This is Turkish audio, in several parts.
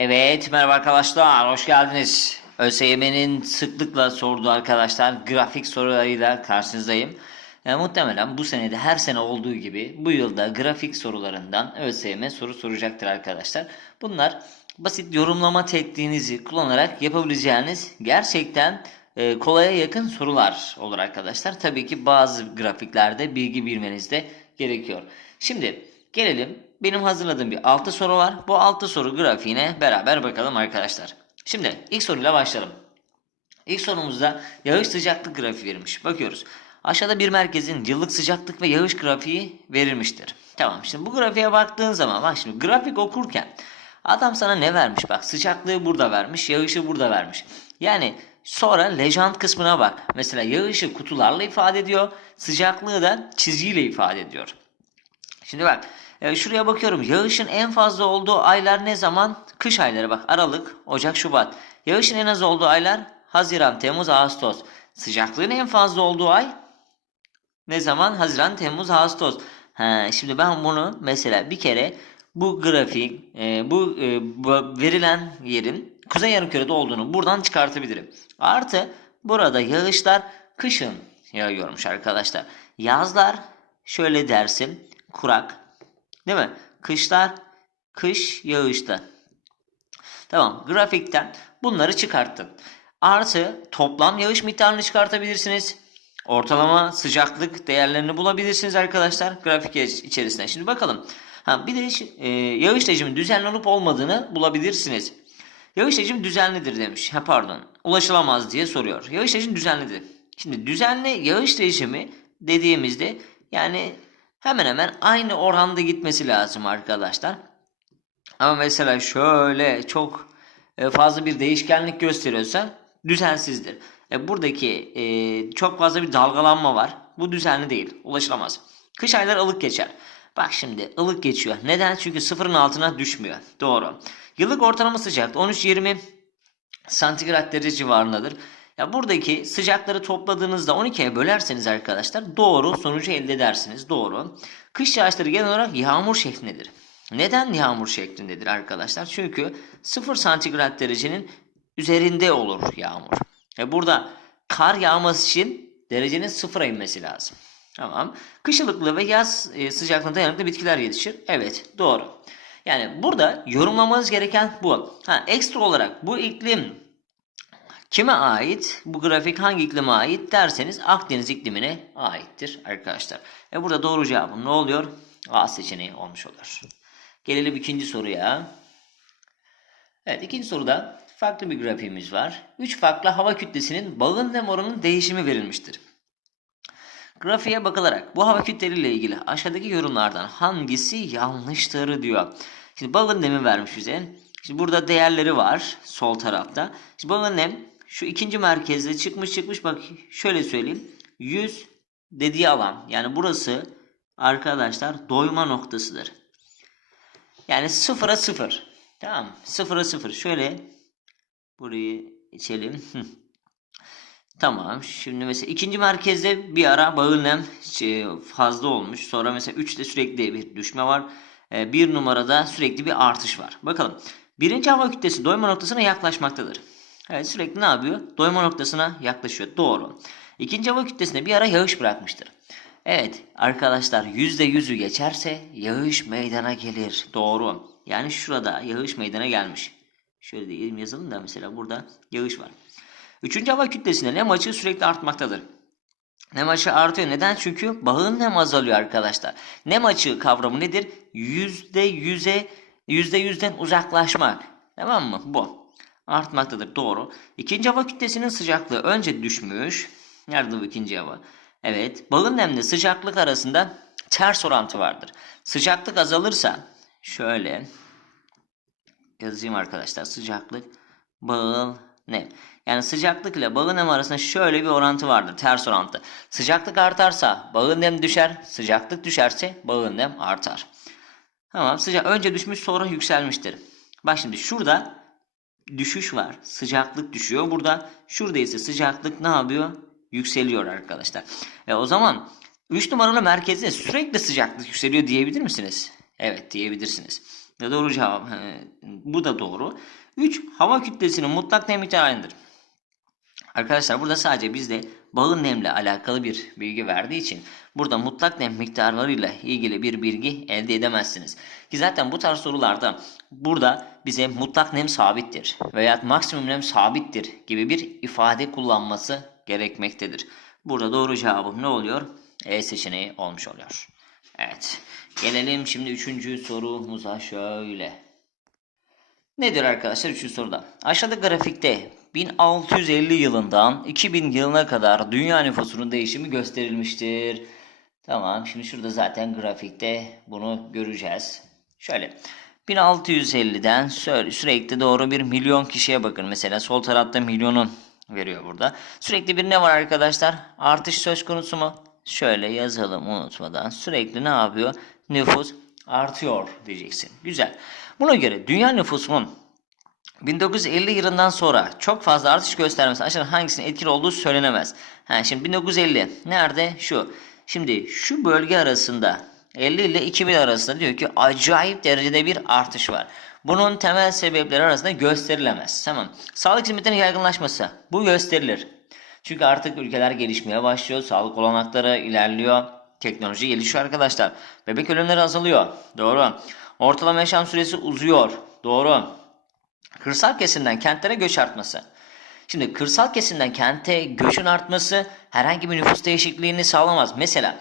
Evet merhaba arkadaşlar hoş geldiniz. ÖSYM'nin sıklıkla sorduğu arkadaşlar grafik sorularıyla karşınızdayım. E, muhtemelen bu senede her sene olduğu gibi bu yılda grafik sorularından ÖSYM soru soracaktır arkadaşlar. Bunlar basit yorumlama tekniğinizi kullanarak yapabileceğiniz gerçekten e, kolaya yakın sorular olur arkadaşlar. Tabii ki bazı grafiklerde bilgi bilmeniz de gerekiyor. Şimdi gelelim benim hazırladığım bir 6 soru var. Bu 6 soru grafiğine beraber bakalım arkadaşlar. Şimdi ilk soruyla başlayalım. İlk sorumuzda yağış sıcaklık grafiği verilmiş. Bakıyoruz. Aşağıda bir merkezin yıllık sıcaklık ve yağış grafiği verilmiştir. Tamam şimdi bu grafiğe baktığın zaman bak şimdi grafik okurken adam sana ne vermiş? Bak sıcaklığı burada vermiş, yağışı burada vermiş. Yani sonra lejant kısmına bak. Mesela yağışı kutularla ifade ediyor, sıcaklığı da çizgiyle ifade ediyor. Şimdi bak e, şuraya bakıyorum. Yağışın en fazla olduğu aylar ne zaman? Kış ayları bak. Aralık, Ocak, Şubat. Yağışın en az olduğu aylar Haziran, Temmuz, Ağustos. Sıcaklığın en fazla olduğu ay ne zaman? Haziran, Temmuz, Ağustos. Ha, şimdi ben bunu mesela bir kere bu grafik, e, bu, e, bu verilen yerin kuzey yarımkürede olduğunu buradan çıkartabilirim. Artı burada yağışlar kışın yağıyormuş arkadaşlar. Yazlar şöyle dersim kurak. Değil mi? Kışlar kış yağışta. Tamam grafikten bunları çıkarttın. Artı toplam yağış miktarını çıkartabilirsiniz. Ortalama sıcaklık değerlerini bulabilirsiniz arkadaşlar grafik içerisinde. Şimdi bakalım. Ha, bir de e, yağış rejimi düzenli olup olmadığını bulabilirsiniz. Yağış rejimi düzenlidir demiş. Ha pardon. Ulaşılamaz diye soruyor. Yağış rejimi düzenlidir. Şimdi düzenli yağış rejimi dediğimizde yani hemen hemen aynı oranda gitmesi lazım arkadaşlar. Ama mesela şöyle çok e, fazla bir değişkenlik gösteriyorsa düzensizdir. E, buradaki e, çok fazla bir dalgalanma var. Bu düzenli değil. Ulaşılamaz. Kış ayları ılık geçer. Bak şimdi ılık geçiyor. Neden? Çünkü sıfırın altına düşmüyor. Doğru. Yıllık ortalama sıcaklık 13-20 santigrat derece civarındadır. Ya buradaki sıcakları topladığınızda 12'ye bölerseniz arkadaşlar doğru sonucu elde edersiniz. Doğru. Kış yağışları genel olarak yağmur şeklindedir. Neden yağmur şeklindedir arkadaşlar? Çünkü 0 santigrat derecenin üzerinde olur yağmur. E burada kar yağması için derecenin sıfıra inmesi lazım. Tamam. Kış ılıklığı ve yaz e, sıcaklığına dayanıklı bitkiler yetişir. Evet doğru. Yani burada yorumlamanız gereken bu. Ha, ekstra olarak bu iklim kime ait? Bu grafik hangi iklime ait derseniz Akdeniz iklimine aittir arkadaşlar. E burada doğru cevabım ne oluyor? A seçeneği olmuş olur. Gelelim ikinci soruya. Evet ikinci soruda farklı bir grafiğimiz var. Üç farklı hava kütlesinin bağın nem oranının değişimi verilmiştir. Grafiğe bakılarak bu hava kütleleriyle ilgili aşağıdaki yorumlardan hangisi yanlıştır diyor. Şimdi balın nemi vermiş bize. Şimdi burada değerleri var sol tarafta. Şimdi balın nem şu ikinci merkezde çıkmış çıkmış bak şöyle söyleyeyim. 100 dediği alan yani burası arkadaşlar doyma noktasıdır. Yani sıfıra sıfır. Tamam sıfıra sıfır. Şöyle burayı içelim. Tamam. Şimdi mesela ikinci merkezde bir ara bağın şey, fazla olmuş. Sonra mesela 3'te sürekli bir düşme var. Ee, bir numarada sürekli bir artış var. Bakalım. Birinci hava kütlesi doyma noktasına yaklaşmaktadır. Evet sürekli ne yapıyor? Doyma noktasına yaklaşıyor. Doğru. İkinci hava kütlesinde bir ara yağış bırakmıştır. Evet arkadaşlar %100'ü geçerse yağış meydana gelir. Doğru. Yani şurada yağış meydana gelmiş. Şöyle diyelim yazalım da mesela burada yağış var. Üçüncü hava kütlesinde nem açığı sürekli artmaktadır. Nem açığı artıyor. Neden? Çünkü bağın nem azalıyor arkadaşlar. Nem açığı kavramı nedir? Yüzde yüze, yüzde yüzden uzaklaşmak. Tamam mı? Bu. Artmaktadır. Doğru. İkinci hava kütlesinin sıcaklığı önce düşmüş. Nerede bu ikinci hava? Evet. Bağın nemle sıcaklık arasında ters orantı vardır. Sıcaklık azalırsa şöyle yazayım arkadaşlar. Sıcaklık bağıl nem. Yani sıcaklık ile bağın nem arasında şöyle bir orantı vardır. Ters orantı. Sıcaklık artarsa bağın nem düşer. Sıcaklık düşerse bağın nem artar. Tamam sıcak önce düşmüş sonra yükselmiştir. Bak şimdi şurada düşüş var. Sıcaklık düşüyor. Burada şurada ise sıcaklık ne yapıyor? Yükseliyor arkadaşlar. E o zaman 3 numaralı merkezde sürekli sıcaklık yükseliyor diyebilir misiniz? Evet diyebilirsiniz. Doğru cevap. Bu da doğru. 3. Hava kütlesinin mutlak nem miktarı aynıdır. Arkadaşlar burada sadece bizde bağın nemle alakalı bir bilgi verdiği için burada mutlak nem miktarlarıyla ilgili bir bilgi elde edemezsiniz. Ki zaten bu tarz sorularda burada bize mutlak nem sabittir veya maksimum nem sabittir gibi bir ifade kullanması gerekmektedir. Burada doğru cevabım ne oluyor? E seçeneği olmuş oluyor. Evet. Gelelim şimdi üçüncü sorumuza şöyle. Nedir arkadaşlar üçüncü soruda? Aşağıda grafikte 1650 yılından 2000 yılına kadar dünya nüfusunun değişimi gösterilmiştir. Tamam şimdi şurada zaten grafikte bunu göreceğiz. Şöyle 1650'den sü- sürekli doğru bir milyon kişiye bakın. Mesela sol tarafta milyonun veriyor burada. Sürekli bir ne var arkadaşlar? Artış söz konusu mu? Şöyle yazalım unutmadan. Sürekli ne yapıyor? Nüfus artıyor diyeceksin. Güzel. Buna göre dünya nüfusunun 1950 yılından sonra çok fazla artış göstermesi aşağıdan hangisinin etkili olduğu söylenemez. Ha, şimdi 1950 nerede? Şu. Şimdi şu bölge arasında 50 ile 2000 arasında diyor ki acayip derecede bir artış var. Bunun temel sebepleri arasında gösterilemez. Tamam. Sağlık hizmetlerinin yaygınlaşması. Bu gösterilir. Çünkü artık ülkeler gelişmeye başlıyor. Sağlık olanakları ilerliyor. Teknoloji gelişiyor arkadaşlar. Bebek ölümleri azalıyor. Doğru. Ortalama yaşam süresi uzuyor. Doğru. Kırsal kesimden kentlere göç artması. Şimdi kırsal kesimden kente göçün artması herhangi bir nüfus değişikliğini sağlamaz. Mesela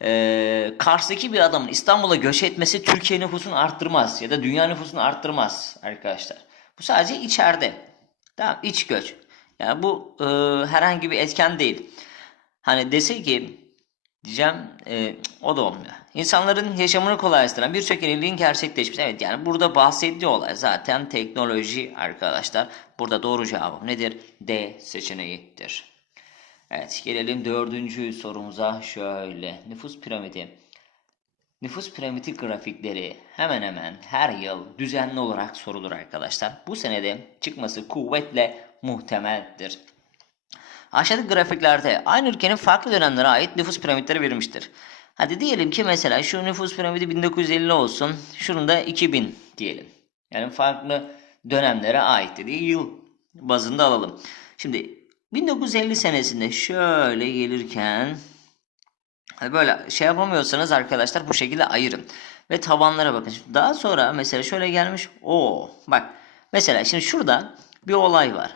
eee Kars'taki bir adamın İstanbul'a göç etmesi Türkiye nüfusunu arttırmaz ya da dünya nüfusunu arttırmaz arkadaşlar. Bu sadece içeride. Tamam iç göç. Yani bu eee, herhangi bir etken değil. Hani dese ki diyeceğim e, o da olmuyor. İnsanların yaşamını kolaylaştıran birçok yeniliğin gerçekleşmesi. Evet yani burada bahsettiği olay zaten teknoloji arkadaşlar. Burada doğru cevabım nedir? D seçeneğidir. Evet gelelim dördüncü sorumuza şöyle. Nüfus piramidi. Nüfus piramidi grafikleri hemen hemen her yıl düzenli olarak sorulur arkadaşlar. Bu senede çıkması kuvvetle muhtemeldir. Aşağıdaki grafiklerde aynı ülkenin farklı dönemlere ait nüfus piramitleri verilmiştir. Hadi diyelim ki mesela şu nüfus piramidi 1950 olsun. Şunun da 2000 diyelim. Yani farklı dönemlere ait dediği yıl bazında alalım. Şimdi 1950 senesinde şöyle gelirken Hani böyle şey yapamıyorsanız arkadaşlar bu şekilde ayırın. Ve tabanlara bakın. Şimdi Daha sonra mesela şöyle gelmiş. o bak mesela şimdi şurada bir olay var.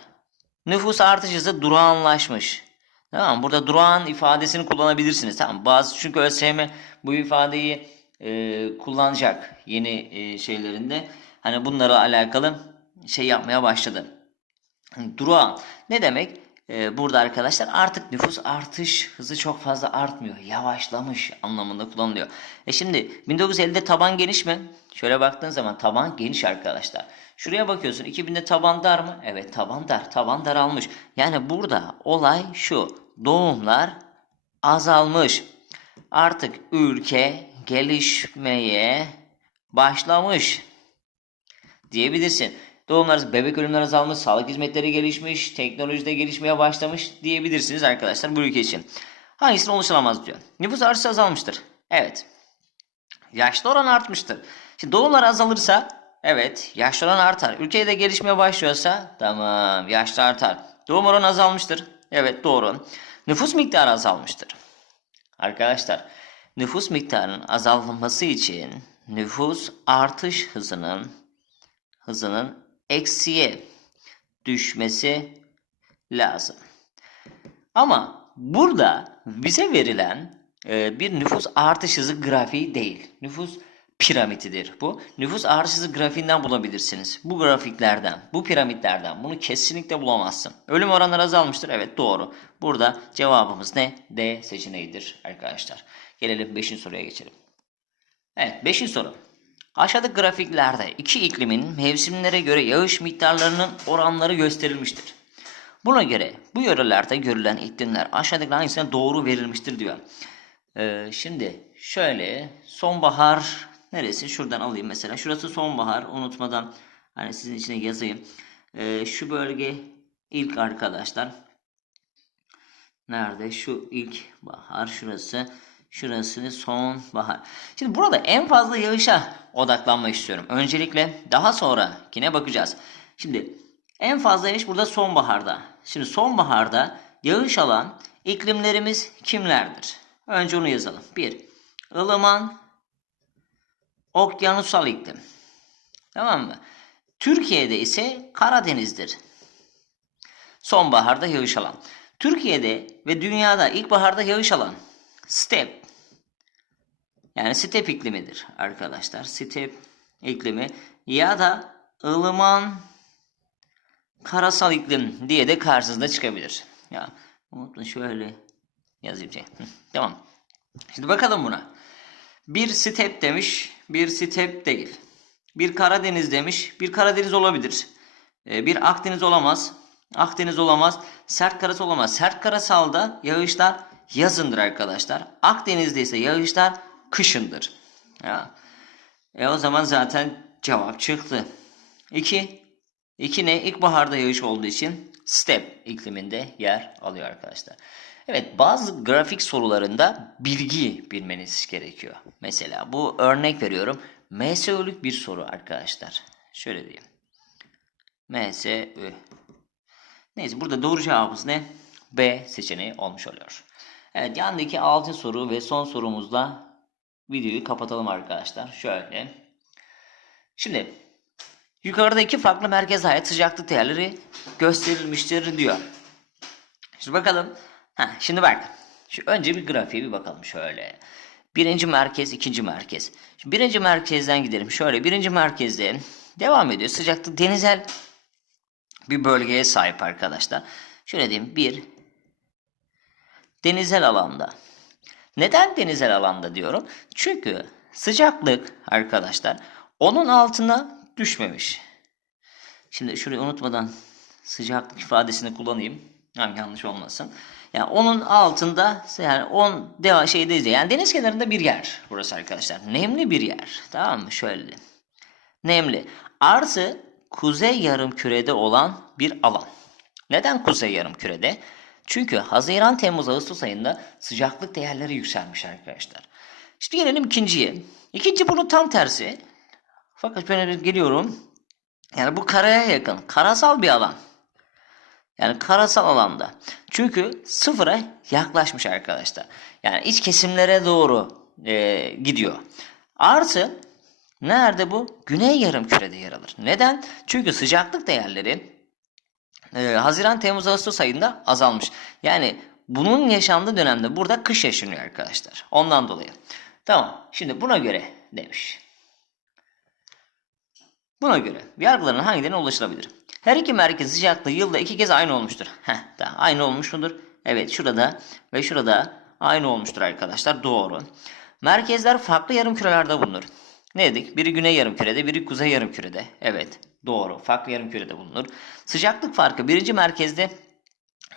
Nüfus artış hızı durağanlaşmış. Tamam? Burada durağan ifadesini kullanabilirsiniz. Tamam Bazı çünkü ÖSYM bu ifadeyi e, kullanacak yeni e, şeylerinde. Hani bunlara alakalı şey yapmaya başladı. Durağan ne demek? Ee, burada arkadaşlar artık nüfus artış hızı çok fazla artmıyor. Yavaşlamış anlamında kullanılıyor. E şimdi 1950'de taban geniş mi? Şöyle baktığın zaman taban geniş arkadaşlar. Şuraya bakıyorsun 2000'de taban dar mı? Evet taban dar. Taban daralmış. Yani burada olay şu. Doğumlar azalmış. Artık ülke gelişmeye başlamış diyebilirsin. Doğumlar, bebek ölümleri azalmış, sağlık hizmetleri gelişmiş, teknolojide gelişmeye başlamış diyebilirsiniz arkadaşlar bu ülke için. Hangisine ulaşılamaz diyor. Nüfus artışı azalmıştır. Evet. Yaşlı oran artmıştır. Şimdi doğumlar azalırsa evet yaşlı oran artar. Ülkede gelişmeye başlıyorsa tamam yaşlı artar. Doğum oranı azalmıştır. Evet doğru. Nüfus miktarı azalmıştır. Arkadaşlar nüfus miktarının azalması için nüfus artış hızının hızının eksiye düşmesi lazım. Ama burada bize verilen e, bir nüfus artış hızı grafiği değil. Nüfus piramitidir bu. Nüfus artış hızı grafiğinden bulabilirsiniz. Bu grafiklerden, bu piramitlerden bunu kesinlikle bulamazsın. Ölüm oranları azalmıştır. Evet doğru. Burada cevabımız ne? D seçeneğidir arkadaşlar. Gelelim 5. soruya geçelim. Evet 5. soru. Aşağıdaki grafiklerde iki iklimin mevsimlere göre yağış miktarlarının oranları gösterilmiştir. Buna göre bu yörelerde görülen iklimler aşağıdaki hangisine doğru verilmiştir diyor. Ee, şimdi şöyle sonbahar neresi? Şuradan alayım mesela. Şurası sonbahar. Unutmadan hani sizin içine yazayım. Ee, şu bölge ilk arkadaşlar. Nerede? Şu ilk bahar şurası. Şurası sonbahar. Şimdi burada en fazla yağışa odaklanmak istiyorum. Öncelikle daha sonra yine bakacağız. Şimdi en fazla yağış burada sonbaharda. Şimdi sonbaharda yağış alan iklimlerimiz kimlerdir? Önce onu yazalım. 1. ılıman okyanusal iklim. Tamam mı? Türkiye'de ise Karadeniz'dir. Sonbaharda yağış alan. Türkiye'de ve dünyada ilkbaharda yağış alan step yani step iklimidir arkadaşlar. Step iklimi ya da ılıman karasal iklim diye de karşınıza çıkabilir. Ya unutma şöyle yazayım şey. Tamam. Şimdi bakalım buna. Bir step demiş, bir step değil. Bir Karadeniz demiş, bir Karadeniz olabilir. Ee, Bir Akdeniz olamaz. Akdeniz olamaz. Sert karasal olamaz. Sert karasalda yağışlar yazındır arkadaşlar. Akdeniz'de ise yağışlar kışındır. Ya. E o zaman zaten cevap çıktı. 2. 2 ne? İlkbaharda yağış olduğu için step ikliminde yer alıyor arkadaşlar. Evet bazı grafik sorularında bilgi bilmeniz gerekiyor. Mesela bu örnek veriyorum. MSÖ'lük bir soru arkadaşlar. Şöyle diyeyim. MSÖ. Neyse burada doğru cevabımız ne? B seçeneği olmuş oluyor. Evet yandaki 6 soru ve son sorumuzla videoyu kapatalım arkadaşlar. Şöyle. Şimdi yukarıda iki farklı merkez ait sıcaklık değerleri gösterilmiştir diyor. Şimdi bakalım. Ha, şimdi bak. Şu önce bir grafiğe bir bakalım şöyle. Birinci merkez, ikinci merkez. Şimdi birinci merkezden gidelim. Şöyle birinci merkezde devam ediyor. Sıcaklık denizel bir bölgeye sahip arkadaşlar. Şöyle diyeyim. Bir denizel alanda. Neden denizel alanda diyorum? Çünkü sıcaklık arkadaşlar onun altına düşmemiş. Şimdi şurayı unutmadan sıcaklık ifadesini kullanayım. Hem yanlış olmasın. Yani onun altında yani on deva şeydeyiz yani deniz kenarında bir yer burası arkadaşlar. Nemli bir yer. Tamam mı? Şöyle. Nemli. Artı kuzey yarım kürede olan bir alan. Neden kuzey yarım kürede? Çünkü Haziran, Temmuz, Ağustos ayında sıcaklık değerleri yükselmiş arkadaşlar. Şimdi gelelim ikinciye. İkinci bunun tam tersi. Fakat ben geliyorum. Yani bu karaya yakın. Karasal bir alan. Yani karasal alanda. Çünkü sıfıra yaklaşmış arkadaşlar. Yani iç kesimlere doğru e, gidiyor. Artı nerede bu? Güney yarımkürede yer alır. Neden? Çünkü sıcaklık değerleri e, Haziran, Temmuz, Ağustos ayında azalmış. Yani bunun yaşandığı dönemde burada kış yaşanıyor arkadaşlar. Ondan dolayı. Tamam. Şimdi buna göre demiş. Buna göre yargıların hangilerine ulaşılabilir? Her iki merkez sıcaklığı yılda iki kez aynı olmuştur. Heh, tamam. Aynı olmuş mudur? Evet şurada ve şurada aynı olmuştur arkadaşlar. Doğru. Merkezler farklı yarım kürelerde bulunur. Ne dedik? Biri güney yarım kürede, biri kuzey yarım kürede. Evet, doğru. Farklı yarım kürede bulunur. Sıcaklık farkı birinci merkezde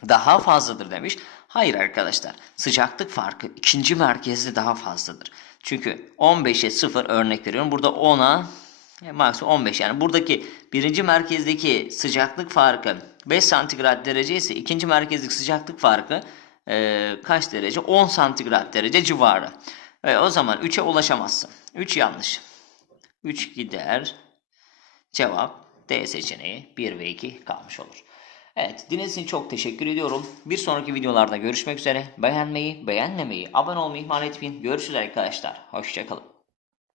daha fazladır demiş. Hayır arkadaşlar. Sıcaklık farkı ikinci merkezde daha fazladır. Çünkü 15'e 0 örnek veriyorum. Burada 10'a e, maksimum 15 yani buradaki birinci merkezdeki sıcaklık farkı 5 santigrat derece ise ikinci merkezdeki sıcaklık farkı e, kaç derece? 10 santigrat derece civarı. E, o zaman 3'e ulaşamazsın. 3 yanlış. 3 gider. Cevap D seçeneği 1 ve 2 kalmış olur. Evet dinlediğiniz için çok teşekkür ediyorum. Bir sonraki videolarda görüşmek üzere. Beğenmeyi, beğenmemeyi, abone olmayı ihmal etmeyin. Görüşürüz arkadaşlar. Hoşçakalın.